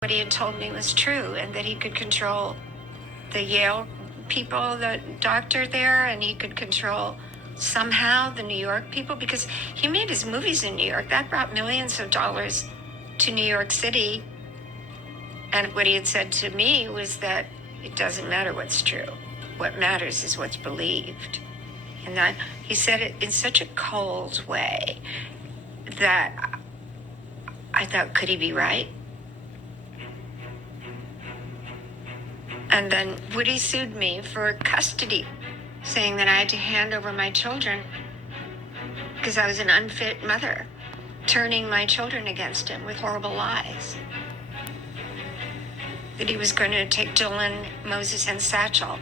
what he had told me was true, and that he could control the Yale people, the doctor there, and he could control somehow the New York people, because he made his movies in New York. That brought millions of dollars to New York City. And what he had said to me was that it doesn't matter what's true. What matters is what's believed. And he said it in such a cold way that I thought, could he be right? And then Woody sued me for custody, saying that I had to hand over my children because I was an unfit mother, turning my children against him with horrible lies. That he was going to take Dylan, Moses, and Satchel.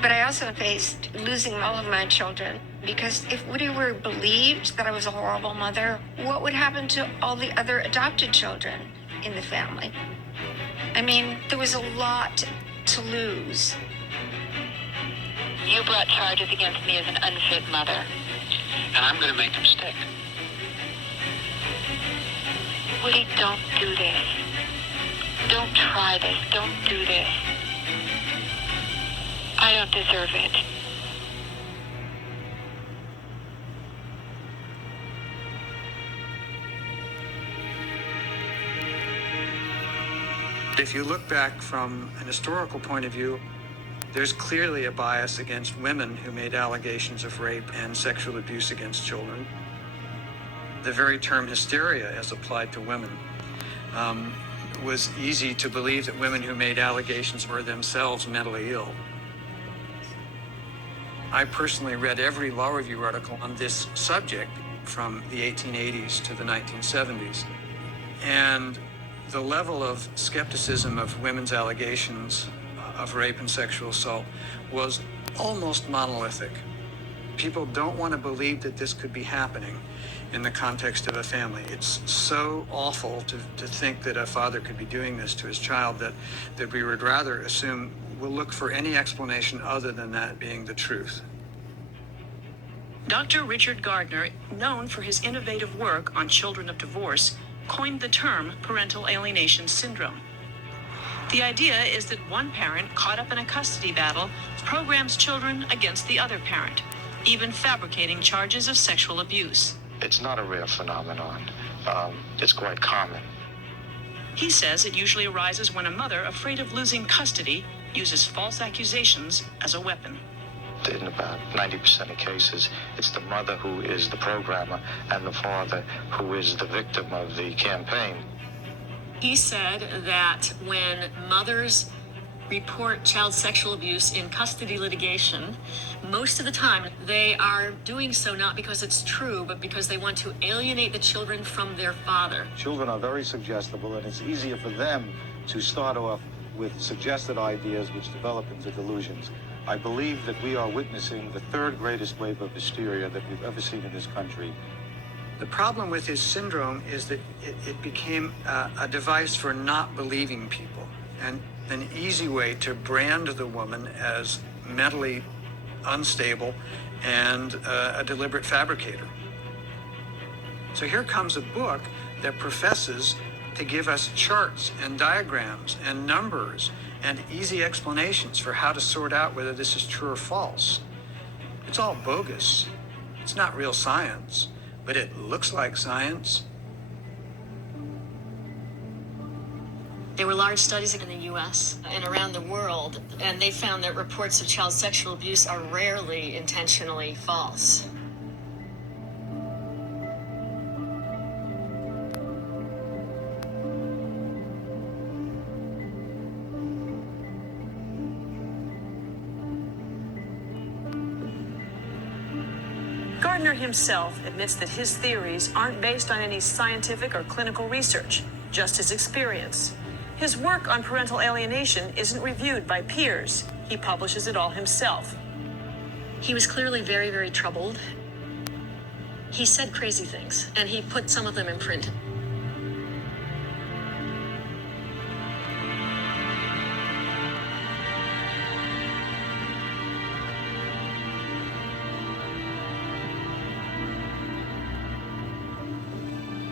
But I also faced losing all of my children, because if Woody were believed that I was a horrible mother, what would happen to all the other adopted children in the family? I mean, there was a lot to lose. You brought charges against me as an unfit mother. And I'm going to make them stick. Woody, don't do this. Don't try this. Don't do this. I don't deserve it. If you look back from an historical point of view, there's clearly a bias against women who made allegations of rape and sexual abuse against children. The very term hysteria, as applied to women, was easy to believe that women who made allegations were themselves mentally ill. I personally read every law review article on this subject from the 1880s to the 1970s. And the level of skepticism of women's allegations of rape and sexual assault was almost monolithic. People don't want to believe that this could be happening in the context of a family. It's so awful to think that a father could be doing this to his child that we would rather assume we'll look for any explanation other than that being the truth. Dr. Richard Gardner, known for his innovative work on children of divorce, coined the term parental alienation syndrome. The idea is that one parent caught up in a custody battle programs children against the other parent, even fabricating charges of sexual abuse. It's not a rare phenomenon. It's quite common. He says it usually arises when a mother, afraid of losing custody, uses false accusations as a weapon. In about 90% of cases, it's the mother who is the programmer and the father who is the victim of the campaign. He said that when mothers report child sexual abuse in custody litigation, most of the time they are doing so not because it's true, but because they want to alienate the children from their father. Children are very suggestible, and it's easier for them to start off with suggested ideas which develop into delusions. I believe that we are witnessing the third greatest wave of hysteria that we've ever seen in this country. The problem with his syndrome is that it became a device for not believing people, and an easy way to brand the woman as mentally unstable and a deliberate fabricator. So here comes a book that professes to give us charts and diagrams and numbers and easy explanations for how to sort out whether this is true or false. It's all bogus. It's not real science, but it looks like science. There were large studies in the U.S. and around the world, and they found that reports of child sexual abuse are rarely intentionally false. Gardner himself admits that his theories aren't based on any scientific or clinical research, just his experience. His work on parental alienation isn't reviewed by peers. He publishes it all himself. He was clearly very, very troubled. He said crazy things, and he put some of them in print.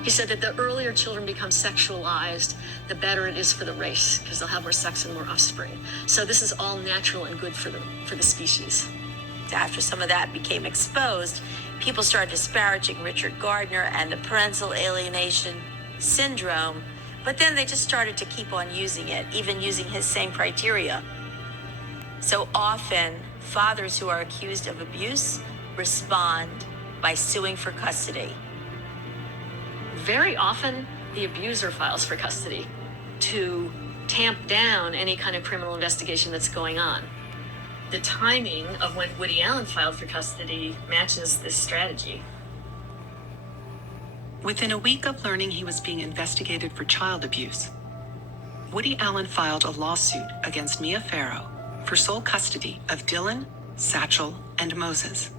He said that the earlier children become sexualized, the better it is for the race, because they'll have more sex and more offspring. So this is all natural and good for the species. After some of that became exposed, people started disparaging Richard Gardner and the parental alienation syndrome, but then they just started to keep on using it, even using his same criteria. So often, fathers who are accused of abuse respond by suing for custody. Very often, the abuser files for custody to tamp down any kind of criminal investigation that's going on. The timing of when Woody Allen filed for custody matches this strategy. Within a week of learning he was being investigated for child abuse, Woody Allen filed a lawsuit against Mia Farrow for sole custody of Dylan, Satchel, and Moses.